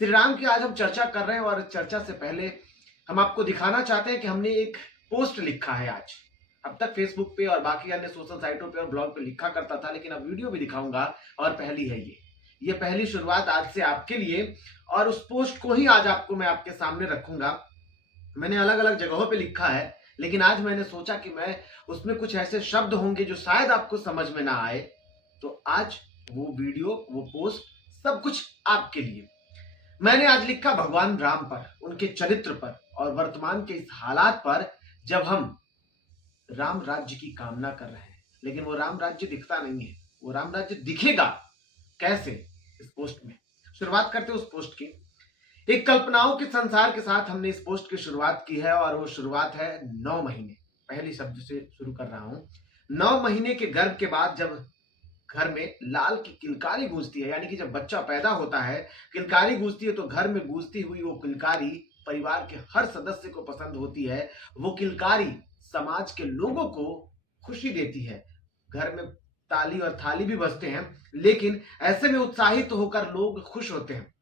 श्री राम की आज हम चर्चा कर रहे हैं और चर्चा से पहले हम आपको दिखाना चाहते हैं कि हमने एक पोस्ट लिखा है आज। अब तक फेसबुक पे और बाकी अन्य सोशल साइटों पे और ब्लॉग पे लिखा करता था, लेकिन अब वीडियो भी दिखाऊंगा और पहली है ये पहली शुरुआत आज से आपके लिए। और उस पोस्ट को ही आज आपको मैं आपके सामने रखूंगा। मैंने अलग अलग जगहों पे लिखा है, लेकिन आज मैंने सोचा कि मैं उसमें कुछ ऐसे शब्द होंगे जो शायद आपको समझ में ना आए, तो आज वो वीडियो, वो पोस्ट, सब कुछ आपके लिए। मैंने आज लिखा भगवान राम पर, उनके चरित्र पर और वर्तमान के इस हालात पर, जब हम राम राज्य की कामना कर रहे हैं लेकिन वो राम राज्य दिखता नहीं है। वो राम राज्य दिखेगा कैसे, इस पोस्ट में शुरुआत करते हैं। उस पोस्ट की एक कल्पनाओं के संसार के साथ हमने इस पोस्ट की शुरुआत की है और वो शुरुआत है 9 महीने, पहली शब्द से शुरू कर रहा हूं। 9 महीने के गर्भ के बाद जब घर में लाल की किलकारी गूंजती है, यानी कि जब बच्चा पैदा होता है किलकारी गूंजती है, तो घर में गूंजती हुई वो किलकारी परिवार के हर सदस्य को पसंद होती है। वो किलकारी समाज के लोगों को खुशी देती है। घर में ताली और थाली भी बजते हैं, लेकिन ऐसे में उत्साहित होकर लोग खुश होते हैं।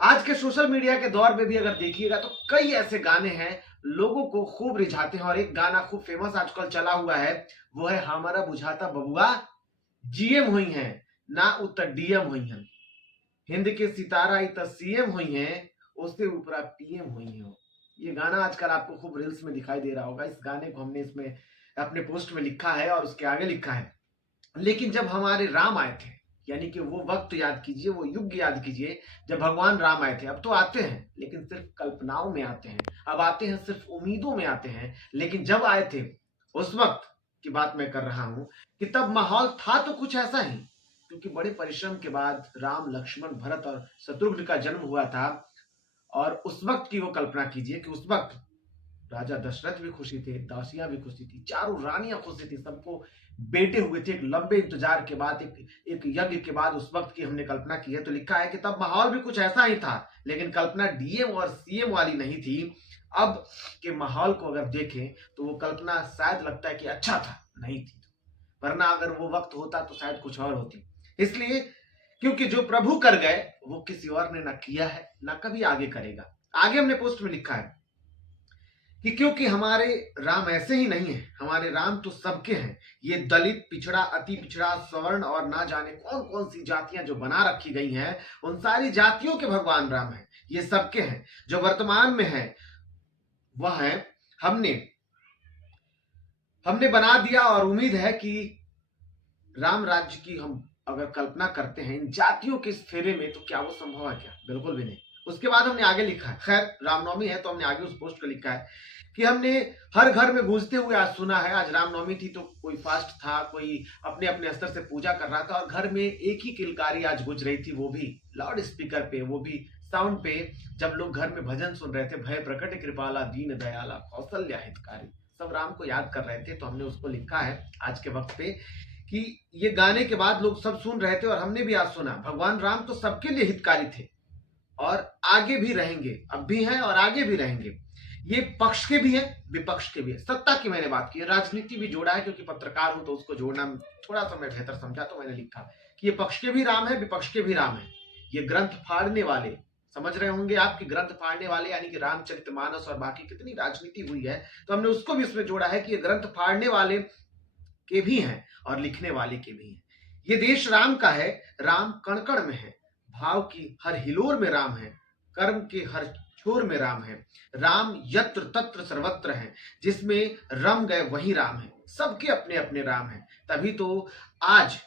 आज के सोशल मीडिया के दौर में भी अगर देखिएगा तो कई ऐसे गाने हैं लोगों को खूब रिझाते हैं, और एक गाना खूब फेमस आजकल चला हुआ है, वो है हमारा बुझाता बबुआ जीएम हुई हैं ना उतर डीएम हुई हैं, हिंद के सितारा इत सीएम हुई हैं, उससे ऊपर पीएम हुई हैं। ये गाना आजकल आपको खूब रील्स में दिखाई दे रहा होगा। इस गाने को हमने इसमें अपने पोस्ट में लिखा है और उसके आगे लिखा है, लेकिन जब हमारे राम आए थे, यानी कि वो वक्त याद कीजिए, वो युग याद कीजिए जब भगवान राम आए थे। अब तो आते हैं लेकिन सिर्फ कल्पनाओं में आते हैं, अब आते हैं सिर्फ उम्मीदों में आते हैं, लेकिन जब आए थे उस वक्त की बात मैं कर रहा हूं कि तब माहौल था तो कुछ ऐसा ही, क्योंकि बड़े परिश्रम के बाद राम, लक्ष्मण, भरत और शत्रुघ्न का जन्म हुआ था। और उस वक्त की वो कल्पना कीजिए कि उस वक्त राजा दशरथ भी खुशी थे, दासियां भी खुशी थी, चारों रानियां खुशी थी, सबको बेटे हुए थे। एक लंबे इंतजार के बाद, एक यज्ञ के बाद उस वक्त की हमने कल्पना की है। तो लिखा है कि तब माहौल भी कुछ ऐसा ही था, लेकिन कल्पना डीएम और सीएम वाली नहीं थी। अब के माहौल को अगर देखें तो वो कल्पना शायद लगता है कि अच्छा था, नहीं थी, वरना अगर वो वक्त होता तो शायद कुछ और होती। इसलिए क्योंकि जो प्रभु कर गए वो किसी और ने ना किया है ना कभी आगे करेगा। आगे हमने पोस्ट में लिखा है कि क्योंकि हमारे राम ऐसे ही नहीं है, हमारे राम तो सबके हैं। ये दलित, पिछड़ा, अति पिछड़ा, सवर्ण और ना जाने कौन कौन सी जातियां जो बना रखी गई हैं, उन सारी जातियों के भगवान राम हैं। ये सबके हैं। जो वर्तमान में है वह है हमने बना दिया, और उम्मीद है कि राम राज्य की हम अगर कल्पना करते हैं इन जातियों के इस फेरे में, तो क्या वो संभव है? क्या बिल्कुल भी नहीं। उसके बाद हमने आगे लिखा है, खैर रामनवमी है तो हमने आगे उस पोस्ट को लिखा है कि हमने हर घर में गूंजते हुए आज सुना है। आज रामनवमी थी तो कोई फास्ट था, कोई अपने अपने स्तर से पूजा कर रहा था, और घर में एक ही किलकारी आज गुज रही थी, वो भी लाउड स्पीकर पे, वो भी साउंड पे, जब लोग घर में भजन सुन रहे थे, भय प्रकट कृपाला दीन दयाला कौशल्या हितकारी, सब राम को याद कर रहे थे। तो हमने उसको लिखा है आज के वक्त पे कि ये गाने के बाद लोग सब सुन रहे थे, और हमने भी आज सुना भगवान राम तो सबके लिए हितकारी थे और आगे भी रहेंगे, अब भी हैं और आगे भी रहेंगे। ये पक्ष के भी हैं, विपक्ष के भी है। सत्ता की मैंने बात की है, राजनीति भी जोड़ा है, क्योंकि पत्रकार हूं तो उसको जोड़ना थोड़ा सा मैं बेहतर समझा, तो मैंने लिखा कि ये पक्ष के भी राम है, विपक्ष के भी राम है। ये ग्रंथ फाड़ने वाले, समझ रहे होंगे आपकी, ग्रंथ फाड़ने वाले यानी कि रामचरितमानस और बाकी कितनी राजनीति हुई है, तो हमने उसको भी इसमें जोड़ा है कि ये ग्रंथ फाड़ने वाले के भी हैं और लिखने वाले के भी हैं। ये देश राम का है, राम कण कण में है, भाव की हर हिलोर में राम है, कर्म के हर छोर में राम है, राम यत्र तत्र सर्वत्र है, जिसमें रम गए वही राम है। सबके अपने अपने राम हैं। तभी तो आज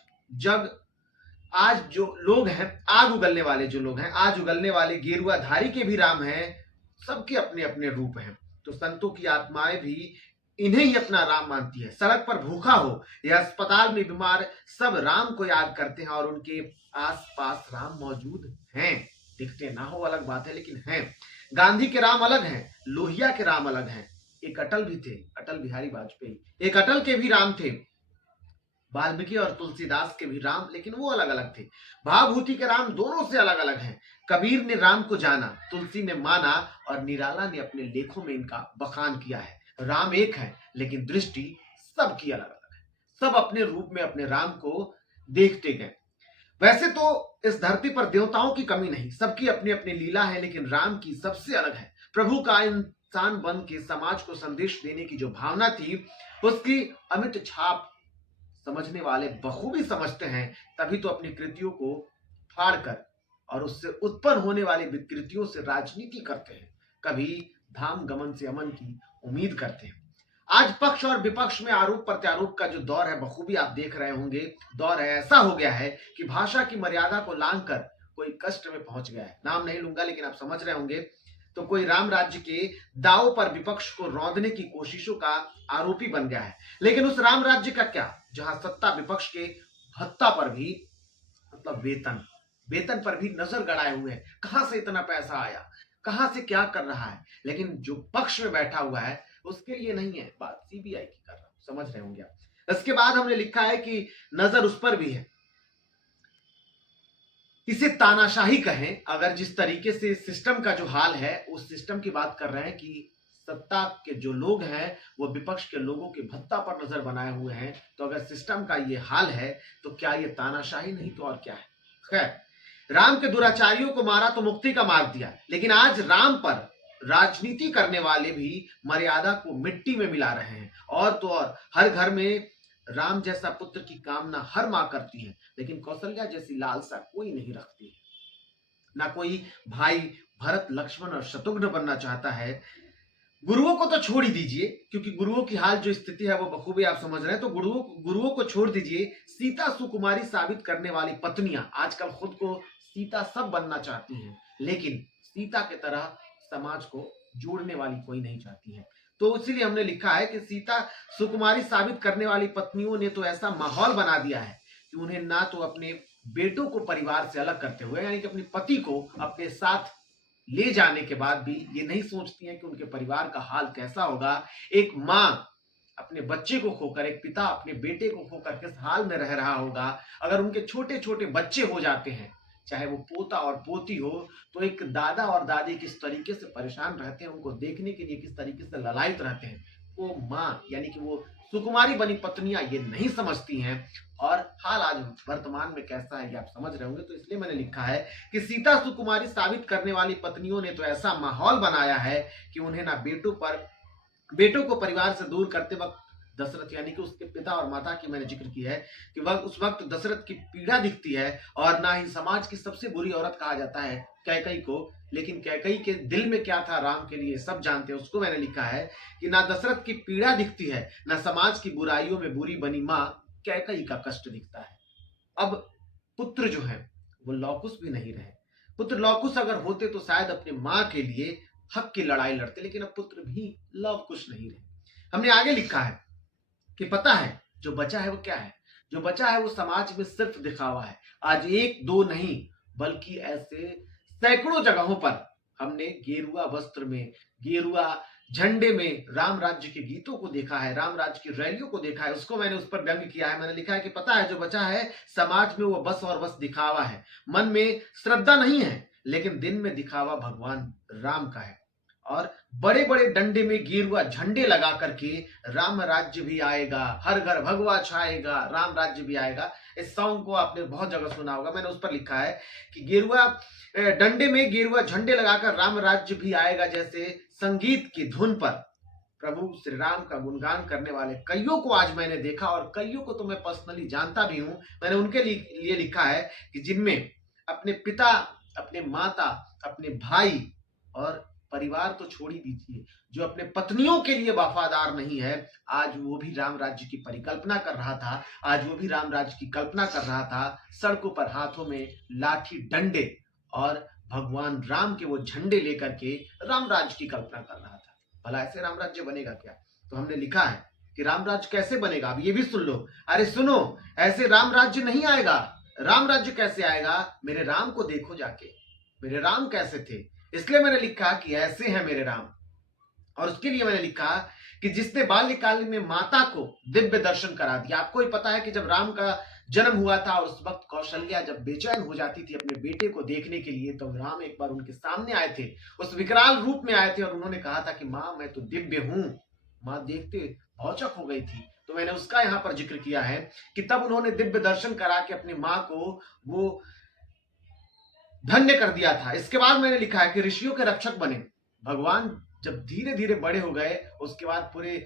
जो लोग हैं, आग उगलने वाले जो लोग हैं, आज उगलने वाले गेरुआ धारी के भी राम हैं। सबके अपने अपने रूप हैं। तो संतों की आत्माएं भी इन्हें ही अपना राम मानती है। सड़क पर भूखा हो या अस्पताल में बीमार, सब राम को याद करते हैं, और उनके आसपास राम मौजूद हैं। दिखते ना हो अलग बात है, लेकिन हैं। गांधी के राम अलग हैं, लोहिया के राम अलग हैं। एक अटल भी थे, अटल बिहारी वाजपेयी, एक अटल के भी राम थे। वाल्मीकि और तुलसीदास के भी राम, लेकिन वो अलग अलग थे। भाभूति के राम दोनों से अलग अलग हैं। कबीर ने राम को जाना, तुलसी ने माना, और निराला ने अपने लेखों में इनका बखान किया है। राम एक है, लेकिन दृष्टि सबकी अलग अलग है। सब अपने रूप में अपने राम को देखते गए। वैसे तो इस धरती पर देवताओं की कमी नहीं, सबकी अपनी अपनी लीला है, लेकिन राम की सबसे अलग है। प्रभु का इंसान बन के समाज को संदेश देने की जो भावना थी, उसकी अमिट छाप समझने वाले बखूबी समझते हैं, तभी तो अपनी कृतियों को फाड़कर और उससे उत्पन्न होने वाली विकृतियों से राजनीति करते हैं, कभी धाम गमन से अमन की उम्मीद करते हैं। आज पक्ष और विपक्ष में आरोप प्रत्यारोप का जो दौर है, बखूबी आप देख रहे होंगे, दौर है ऐसा हो गया है कि भाषा की मर्यादा को लांघकर कोई कष्ट में पहुंच गया है। नाम नहीं लूंगा, लेकिन आप समझ रहे होंगे। तो कोई राम राज्य के दाव पर विपक्ष को रौंदने की कोशिशों का आरोपी बन गया है। लेकिन उस राम राज्य का क्या, जहां सत्ता विपक्ष के भत्ता पर भी, मतलब वेतन पर भी नजर गड़ाए हुए है, कहां से इतना पैसा आया, कहां से क्या कर रहा है। लेकिन जो पक्ष में बैठा हुआ है उसके लिए नहीं है, बात सीबीआई की कर रहा हूं, समझ रहे होंगे आप। इसके बाद हमने लिखा है कि नजर उस पर भी है, इसे तानाशाही कहें अगर, जिस तरीके से सिस्टम का जो हाल है, उस सिस्टम की बात कर रहे हैं कि सत्ता के जो लोग हैं वो विपक्ष के लोगों के भत्ता पर नजर बनाए हुए हैं। तो अगर सिस्टम का ये हाल है तो क्या ये तानाशाही नहीं तो और क्या है। खैर, राम के दुराचारियों को मारा तो मुक्ति का मार्ग दिया, लेकिन आज राम पर राजनीति करने वाले भी मर्यादा को मिट्टी में मिला रहे हैं। और तो और हर घर में राम जैसा पुत्र की कामना हर मां करती है, लेकिन कौशल्या जैसी लालसा कोई नहीं रखती है। ना कोई भाई भरत लक्ष्मण और शत्रुघ्न बनना चाहता है। गुरुओं को तो छोड़ ही दीजिए, क्योंकि गुरुओं की हाल जो स्थिति है वो बखूबी आप समझ रहे हैं। तो गुरुओं को छोड़ दीजिए, सीता सुकुमारी साबित करने वाली पत्नियां आजकल खुद को सीता सब बनना चाहती हैं, लेकिन सीता की तरह समाज को जोड़ने वाली कोई नहीं चाहती है। तो इसीलिए हमने लिखा है कि सीता सुकुमारी साबित करने वाली पत्नियों ने तो ऐसा माहौल बना दिया है कि उन्हें ना तो अपने बेटों को परिवार से अलग करते हुए, यानी कि अपने पति को अपने साथ ले जाने के बाद भी ये नहीं सोचती हैं कि उनके परिवार का हाल कैसा होगा। एक माँ अपने बच्चे को खोकर, एक पिता अपने बेटे को खोकर किस हाल में रह रहा होगा। अगर उनके छोटे छोटे बच्चे हो जाते हैं, चाहे वो पोता और पोती हो, तो एक दादा और दादी किस तरीके से परेशान रहते हैं, उनको देखने के लिए किस तरीके से ललायित रहते हैं। वो माँ यानी कि वो सुकुमारी बनी पत्नियां ये नहीं समझती हैं। और हाल आज वर्तमान में कैसा है ये आप समझ रहे होंगे। तो इसलिए मैंने लिखा है कि सीता सुकुमारी साबित करने वाली पत्नियों ने तो ऐसा माहौल बनाया है कि उन्हें ना बेटों को परिवार से दूर करते वक्त दशरथ यानी कि उसके पिता और माता की मैंने जिक्र की है कि उस वक्त दशरथ की पीड़ा दिखती है, और ना ही समाज की सबसे बुरी औरत कहा जाता है कैकई को। लेकिन कैकई के दिल में क्या था राम के लिए सब जानते हैं। उसको मैंने लिखा है कि ना दशरथ की पीड़ा दिखती है, ना समाज की बुराइयों में बुरी बनी माँ कैकई का कष्ट दिखता है। अब पुत्र जो है वो लौकुश भी नहीं रहे। पुत्र लौकुश अगर होते तो शायद अपने माँ के लिए हक की लड़ाई लड़ते, लेकिन अब पुत्र भी लवकुश नहीं रहे। हमने आगे लिखा है कि पता है जो बचा है वो क्या है, जो बचा है वो समाज में सिर्फ दिखावा है। आज एक दो नहीं बल्कि ऐसे सैकड़ों जगहों पर हमने गेरुआ वस्त्र में, गेरुआ झंडे में राम राज्य के गीतों को देखा है, राम राज्य की रैलियों को देखा है। उसको मैंने उस पर व्यंग किया है। मैंने लिखा है कि पता है जो बचा है समाज में वो बस और बस दिखावा है। मन में श्रद्धा नहीं है, लेकिन दिन में दिखावा भगवान राम का है। और बड़े बड़े डंडे में गेरुआ झंडे लगा करके राम राज्य भी आएगा, हर घर भगवा छाएगा, राम राज्य भी आएगा। इस सॉन्ग को आपने बहुत जगह सुना होगा। मैंने उस पर लिखा है कि गेरुआ डंडे में गेरुआ झंडे लगाकर राम राज्य भी आएगा जैसे संगीत की धुन पर प्रभु श्री राम का गुणगान करने वाले कईयों को आज मैंने देखा, और कईयों को तो मैं पर्सनली जानता भी हूं। मैंने उनके लिए लिखा है कि जिनमें अपने पिता, अपने माता, अपने भाई और परिवार तो छोड़ ही दीजिए, जो अपने पत्नियों के लिए वफादार नहीं है, आज वो भी राम राज्य की परिकल्पना कर रहा था। आज वो भी राम राज्य की कल्पना कर रहा था, सड़कों पर हाथों में लाठी डंडे और भगवान राम के वो झंडे लेकर के राम राज्य की कल्पना कर रहा था। भला ऐसे राम राज्य बनेगा क्या? तो हमने लिखा है कि राम राज्य कैसे बनेगा। अब ये भी सुन लो। अरे सुनो, ऐसे राम राज्य नहीं आएगा। राम राज्य कैसे आएगा? मेरे राम को देखो जाके, मेरे राम कैसे थे। इसलिए मैंने लिखा कि ऐसे हैं मेरे राम। और उसके लिए मैंने लिखा कि जिसने बाल्यकाल में माता को दिव्य दर्शन करा दिया। आपको ही पता है कि जब राम का जन्म हुआ था और उस वक्त कौशल्या जब बेचैन हो जाती थी अपने बेटे को देखने के लिए, तो राम एक बार उनके सामने आए थे, उस विकराल रूप में आए थे, और उन्होंने कहा था कि माँ मैं तो दिव्य हूं। माँ देखते भौचक हो गई थी। तो मैंने उसका यहाँ पर जिक्र किया है कि तब उन्होंने दिव्य दर्शन करा के अपनी माँ को वो धन्य कर दिया था। इसके बाद मैंने लिखा है कि ऋषियों के रक्षक बने। भगवान जब धीरे धीरे बड़े हो गए, उसके बाद पूरे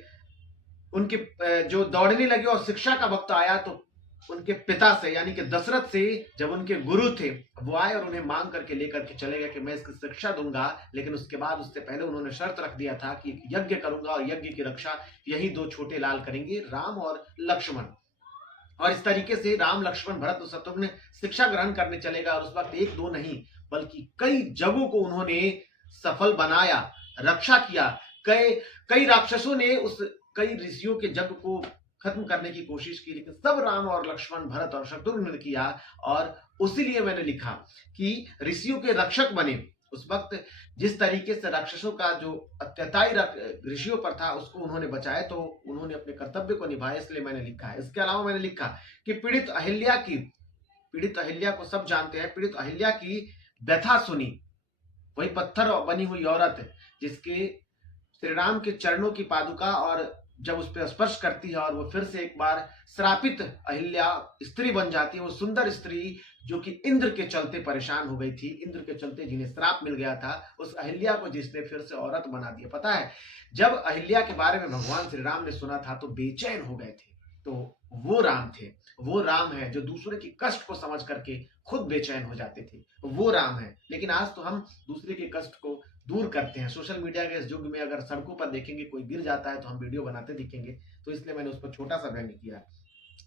उनके जो दौड़ने लगे और शिक्षा का वक्त आया, तो उनके पिता से यानी कि दशरथ से, जब उनके गुरु थे वो आए और उन्हें मांग करके लेकर के चले गए कि मैं इसकी शिक्षा दूंगा, लेकिन उसके बाद उससे पहले उन्होंने शर्त रख दिया था कि यज्ञ करूंगा और यज्ञ की रक्षा यही दो छोटे लाल करेंगे, राम और लक्ष्मण। और इस तरीके से राम लक्ष्मण भरत और शत्रुघ्न शिक्षा ग्रहण करने चलेगा, और उस वक्त एक दो नहीं बल्कि कई जगहों को उन्होंने सफल बनाया, रक्षा किया। कई कई राक्षसों ने उस कई ऋषियों के जग को खत्म करने की कोशिश की, लेकिन सब राम और लक्ष्मण भरत और शत्रुघ्न ने किया। और उसीलिए मैंने लिखा कि ऋषियों के रक्षक बने। उस वक्त जिस तरीके से राक्षसों का जो अत्याचार ऋषियों पर था उसको उन्होंने बचाया, तो उन्होंने अपने कर्तव्य को निभाया, इसलिए मैंने लिखा है। इसके अलावा मैंने लिखा कि पीड़ित अहिल्या को सब जानते हैं, पीड़ित अहिल्या की व्यथा सुनी, वही पत्थर बनी हुई औरत जिसके श्री राम के चरणों की पादुका, और जब उस पर स्पर्श करती है और वो फिर से एक बार श्रापित अहिल्या स्त्री बन जाती है। वो सुंदर स्त्री जो कि इंद्र के चलते परेशान हो गई थी, इंद्र के चलते जिन्हें श्राप मिल गया था, उस अहिल्या को जिसने फिर से औरत बना दिया। पता है, जब अहिल्या के बारे में भगवान श्री राम ने सुना था तो बेचैन हो गए थे। तो वो राम थे, वो राम है जो दूसरे की कष्ट को समझ करके खुद बेचैन हो जाते थे, वो राम है। लेकिन आज तो हम दूसरे के कष्ट को दूर करते हैं। सोशल मीडिया के इस युग में अगर सड़कों पर देखेंगे कोई गिर जाता है तो हम वीडियो बनाते दिखेंगे, तो इसलिए मैंने उस पर छोटा सा व्यंग्य किया।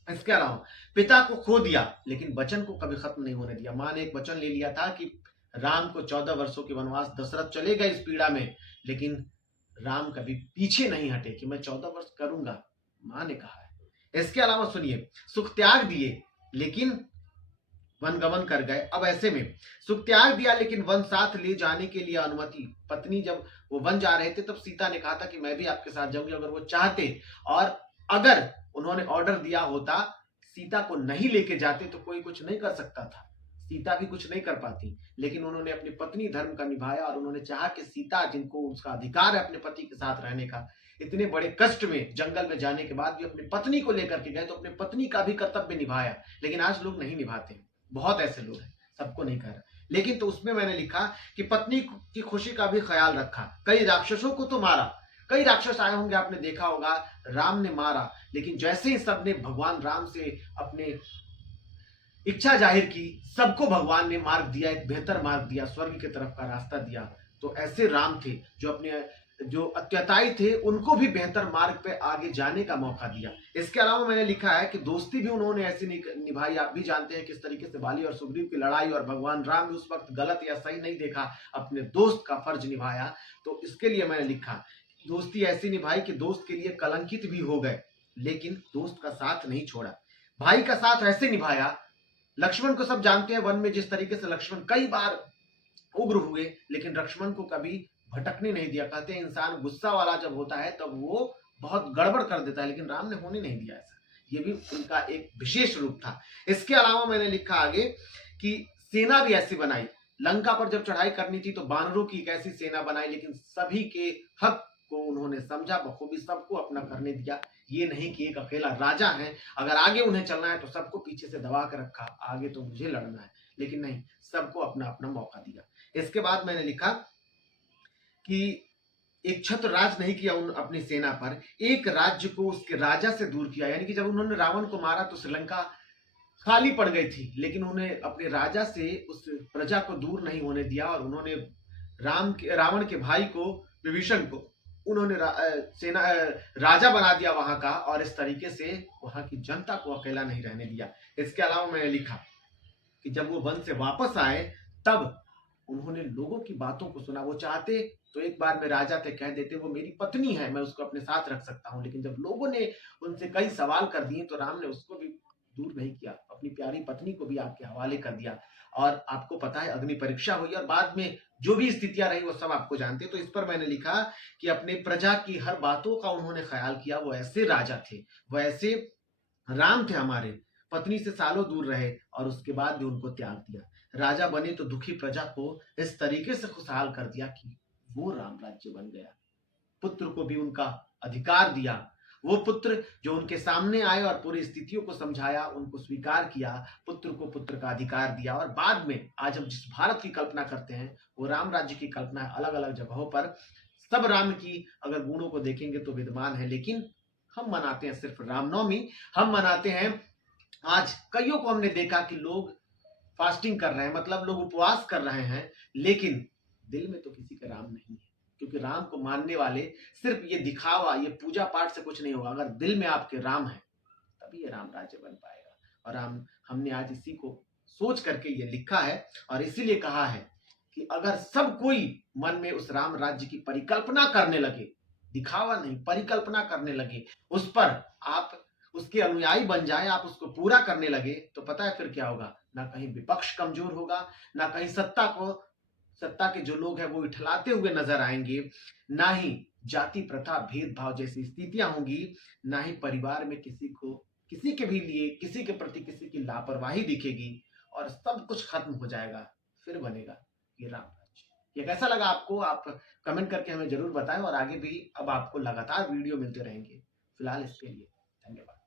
इसके अलावा पिता को खो दिया लेकिन वचन को कभी खत्म नहीं होने दिया। मां ने एक वचन ले लिया था कि राम को 14 वर्षों के वनवास, दशरथ चले गए इस पीड़ा में, लेकिन राम कभी पीछे नहीं हटे कि मैं 14 वर्ष करूंगा, मां ने कहा है। इसके अलावा सुनिए, सुख त्याग दिए लेकिन वन गमन कर गए। अब ऐसे में सुख त्याग दिया लेकिन वन साथ ले जाने के लिए अनुमति, पत्नी जब वो वन जा रहे थे तब सीता ने कहा था कि मैं भी आपके साथ जाऊंगी अगर वो चाहते, और अगर उन्होंने ऑर्डर दिया होता सीता को नहीं लेके जाते तो कोई कुछ नहीं कर सकता था, सीता भी कुछ नहीं कर पाती। लेकिन उन्होंने अपनी पत्नी धर्म का निभाया और उन्होंने चाहा कि सीता, जिनको उसका अधिकार है अपने पति के साथ रहने का, इतने बड़े कष्ट में जंगल में जाने के बाद भी अपनी पत्नी को लेकर के गए, तो अपनी पत्नी का भी कर्तव्य निभाया। लेकिन आज लोग नहीं निभाते, बहुत ऐसे लोग हैं, सबको नहीं कह रहा, लेकिन तो उसमें मैंने लिखा कि पत्नी की खुशी का भी ख्याल रखा। कई राक्षसों को तो मारा, कई राक्षस आए होंगे, आपने देखा होगा, राम ने मारा, लेकिन जैसे ही सबने भगवान राम से अपने इच्छा जाहिर की, सबको भगवान ने मार्ग दिया, एक बेहतर मार्ग दिया, स्वर्ग की तरफ का रास्ता दिया। तो ऐसे राम थे जो अपने जो अत्याचारी थे उनको भी बेहतर मार्ग पे आगे जाने का मौका दिया। इसके अलावा मैंने लिखा है कि दोस्ती भी उन्होंने ऐसी निभाई। आप भी जानते हैं किस तरीके से बाली और सुग्रीव की लड़ाई, और भगवान राम भी उस वक्त गलत या सही नहीं देखा, अपने दोस्त का फर्ज निभाया। तो इसके लिए मैंने लिखा, दोस्ती ऐसी निभाई कि दोस्त के लिए कलंकित भी हो गए लेकिन दोस्त का साथ नहीं छोड़ा। भाई का साथ ऐसे निभाया। लक्ष्मण को सब जानते हैं, वन में जिस तरीके से लक्ष्मण कई बार उग्र हुए लेकिन लक्ष्मण को कभी भटकने नहीं दिया। कहते हैं इंसान गुस्सा वाला जब होता है तब वो बहुत गड़बड़ कर देता है, लेकिन राम ने होने नहीं दिया ऐसा। ये भी उनका एक विशेष रूप था। इसके अलावा मैंने लिखा आगे कि सेना भी ऐसी बनाई। लंका पर जब चढ़ाई करनी थी तो बानरों की एक ऐसी सेना बनाई, लेकिन सभी के हक को उन्होंने समझा, बखूबी सबको अपना करने दिया। ये नहीं कि एक अकेला राजा है, अगर आगे उन्हें चलना है तो सबको पीछे से दबा कर रखा, आगे तो मुझे लड़ना है, लेकिन नहीं, सबको अपना अपना मौका दिया। इसके बाद मैंने लिखा कि एक छत्र राज नहीं किया उन अपनी सेना पर, एक राज्य को उसके राजा से दूर किया। यानी कि जब उन्होंने रावण को मारा तो श्रीलंका खाली पड़ गई थी, लेकिन उन्हें अपने राजा से उस प्रजा को दूर नहीं होने दिया, और उन्होंने रावण के भाई को, विभीषण को, उन्होंने सेना राजा बना दिया वहां का, और इस तरीके से वहां की जनता को अकेला नहीं रहने दिया। इसके अलावा मैंने लिखा कि जब वो वन से वापस आए तब उन्होंने लोगों की बातों को सुना। वो चाहते तो एक बार में राजा थे कह देते वो मेरी पत्नी है, मैं उसको अपने साथ रख सकता हूं, लेकिन जब लोगों ने उनसे कई सवाल कर दिए तो राम ने उसको भी दूर नहीं किया, अपनी प्यारी पत्नी को भी आपके हवाले कर दिया। और आपको पता है अग्नि परीक्षा हुई और बाद में जो भी स्थितियां रही वो सब आपको जानते हैं। तो इस पर मैंने लिखा कि अपने प्रजा की हर बातों का उन्होंने ख्याल किया। वो ऐसे राजा थे, वो ऐसे राम थे हमारे, पत्नी से सालों दूर रहे और उसके बाद भी उनको त्याग दिया। राजा बने तो दुखी प्रजा को इस तरीके से खुशहाल कर दिया कि वो राम राज्य बन गया। पुत्र को भी उनका अधिकार दिया, वो पुत्र जो उनके सामने आए और पूरी स्थितियों को समझाया, उनको स्वीकार किया, पुत्र को पुत्र का अधिकार दिया, और बाद में आज हम जिस भारत की कल्पना करते हैं वो राम राज्य की कल्पना है। अलग अलग जगहों पर सब राम की अगर गुणों को देखेंगे तो विद्यमान है, लेकिन हम मनाते हैं सिर्फ रामनवमी। हम मनाते हैं, आज कईयों को हमने देखा कि लोग फास्टिंग कर रहे हैं, मतलब लोग उपवास कर रहे हैं, लेकिन दिल में तो किसी का राम नहीं है। क्योंकि राम को मानने वाले सिर्फ ये दिखावा, ये पूजा पाठ से कुछ नहीं होगा। अगर दिल में आपके राम है तभी ये राम राज्य बन पाएगा। और हमने आज इसी को सोच करके ये लिखा है, और इसीलिए कहा है कि अगर सब कोई मन में उस राम राज्य की परिकल्पना करने लगे, दिखावा नहीं, परिकल्पना करने लगे, उस पर आप उसके अनुयायी बन जाए, आप उसको पूरा करने लगे, तो पता है फिर क्या होगा? ना कहीं विपक्ष कमजोर होगा, ना कहीं सत्ता के जो लोग हैं वो इठलाते हुए नजर आएंगे, ना ही जाति प्रथा भेदभाव जैसी स्थितियां होंगी, ना ही परिवार में किसी के भी लिए, किसी के प्रति किसी की लापरवाही दिखेगी, और सब कुछ खत्म हो जाएगा। फिर बनेगा ये राम राज्य। ये कैसा लगा आपको? आप कमेंट करके हमें जरूर बताएं, और आगे भी अब आपको लगातार वीडियो मिलते रहेंगे। फिलहाल इसके लिए धन्यवाद।